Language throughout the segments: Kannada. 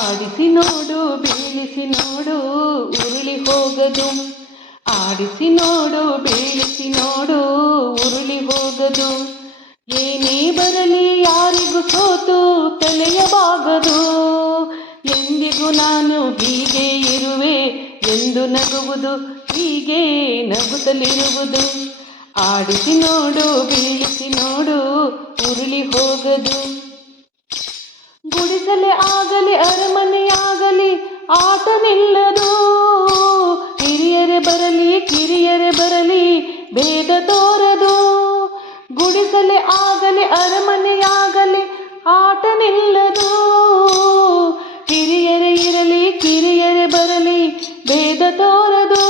ಆಡಿಸಿ ನೋಡು ಬೀಳಿಸಿ ನೋಡು ಉರುಳಿ ಹೋಗದು. ಆಡಿಸಿ ನೋಡು ಬೀಳಿಸಿ ನೋಡು ಉರುಳಿ ಹೋಗದು. ಏನೇ ಬರಲಿ ಯಾರಿಗೂ ಸೋತು ತಲೆಯಬಾಗದು. ಎಂದಿಗೂ ನಾನು ಹೀಗೆ ಇರುವೆ ಎಂದು ನಗುವುದು, ಹೀಗೆ ನಗುತ್ತಲಿರುವುದು. ಆಡಿಸಿ ನೋಡು ಬೀಳಿಸಿ ನೋಡು ಉರುಳಿ ಹೋಗದು. ಗುಡಿಸಲೇ ಆಗಲಿ ಅರಮನೆಯಾಗಲಿ ಆಟ ನಿಲ್ಲದು. ಹಿರಿಯರೇ ಬರಲಿ ಕಿರಿಯರೇ ಬರಲಿ ಭೇದ ತೋರದು. ಗುಡಿಸಲೇ ಆಗಲಿ ಅರಮನೆಯಾಗಲಿ ಆಟ ನಿಲ್ಲದು. ಹಿರಿಯರೇ ಇರಲಿ ಕಿರಿಯರೇ ಬರಲಿ ಭೇದ ತೋರದು.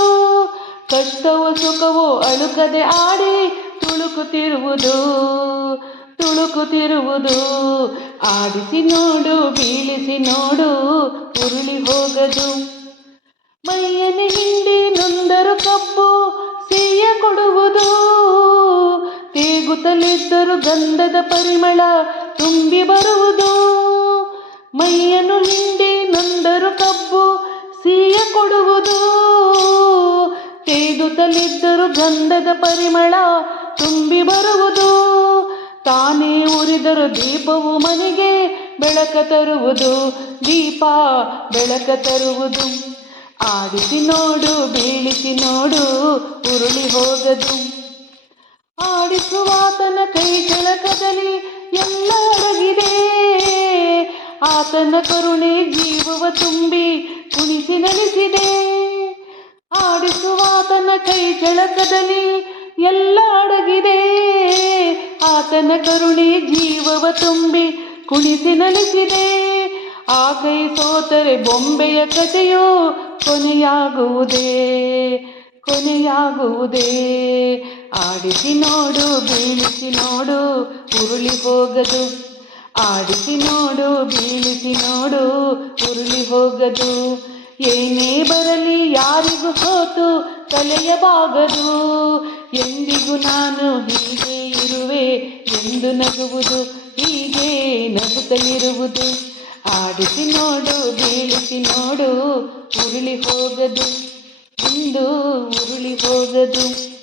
ಕಷ್ಟವೋ ಸುಖವೋ ಅಳುಕದೆ ಆಡಿ ತುಳುಕುತ್ತಿರುವುದು ತುಳುಕುತ್ತಿರುವುದು. ಆಡಿಸಿ ನೋಡು ಬೀಳಿಸಿ ನೋಡು ಉರುಳಿ ಹೋಗದು. ಮೈಯನೆ ಹಿಂಡಿ ನೊಂದರು ಕಬ್ಬು ಸಿಹಿಯ ಕೊಡುವುದು. ತೇಗುತ್ತಲಿದ್ದರು ಗಂಧದ ಪರಿಮಳ ತುಂಬಿ ಬರುವುದು. ಮೈಯನ್ನು ಹಿಂಡಿ ನೊಂದರು ಕಬ್ಬು ಸಿಹಿಯ ಕೊಡುವುದು. ತೇಗುತ್ತಲಿದ್ದರು ಗಂಧದ ಪರಿಮಳ ತುಂಬಿ ಬರುವುದು. ತಾನೇ ಉರಿದರು ದೀಪವು ಮನೆಗೆ ಬೆಳಕ ತರುವುದು. ದೀಪ ಬೆಳಕ ತರುವುದು. ಆಡಿಸಿ ನೋಡು ಬೀಳಿಸಿ ನೋಡು ಉರುಳಿ ಹೋಗದು. ಆಡಿಸುವಾತನ ಕೈ ಕೆಳಕದಲ್ಲಿ ಎಲ್ಲ ಅಡಗಿದೆ. ಆತನ ಕರುಣೆ ಜೀವವ ತುಂಬಿ ಕುಣಿಸಿ ನಲಿಸಿದೆ. ಆಡಿಸುವಾತನ ಕೈ ಕೆಳಕದಲ್ಲಿ ಎಲ್ಲ ಅಡಗಿದೆ. ಆತನ ಕರುಣೆ ಜೀವವ ತುಂಬಿ ಕುಣಿಸಿ ನಲಿಸಿದೆ. ಆ ಕೈ ಸೋತರೆ ಬೊಂಬೆಯ ಕಥೆಯು ಕೊನೆಯಾಗುವುದೇ ಕೊನೆಯಾಗುವುದೇ. ಆಡಿಸಿ ನೋಡು ಬೀಳಿಸಿ ನೋಡು ಉರುಳಿ ಹೋಗದು. ಆಡಿಸಿ ನೋಡು ಬೀಳಿಸಿ ನೋಡು ಉರುಳಿ ಹೋಗದು. ಏನೇ ಬರಲಿ ಯಾರಿಗೂ ಸೋತು ತಲೆಯಬಾಗದು. ಎಂದಿಗೂ ನಾನು ಹೀಗೆ ಇರುವೆ ಎಂದು ನಗುವುದು, ಹೀಗೆ ನಗುತ್ತಲಿರುವುದು. ಆಡಿಸಿ ನೋಡು ಬೀಳಿಸಿ ನೋಡು ಉರುಳಿ ಹೋಗದು. ಇಂದು ಉರುಳಿ ಹೋಗದು.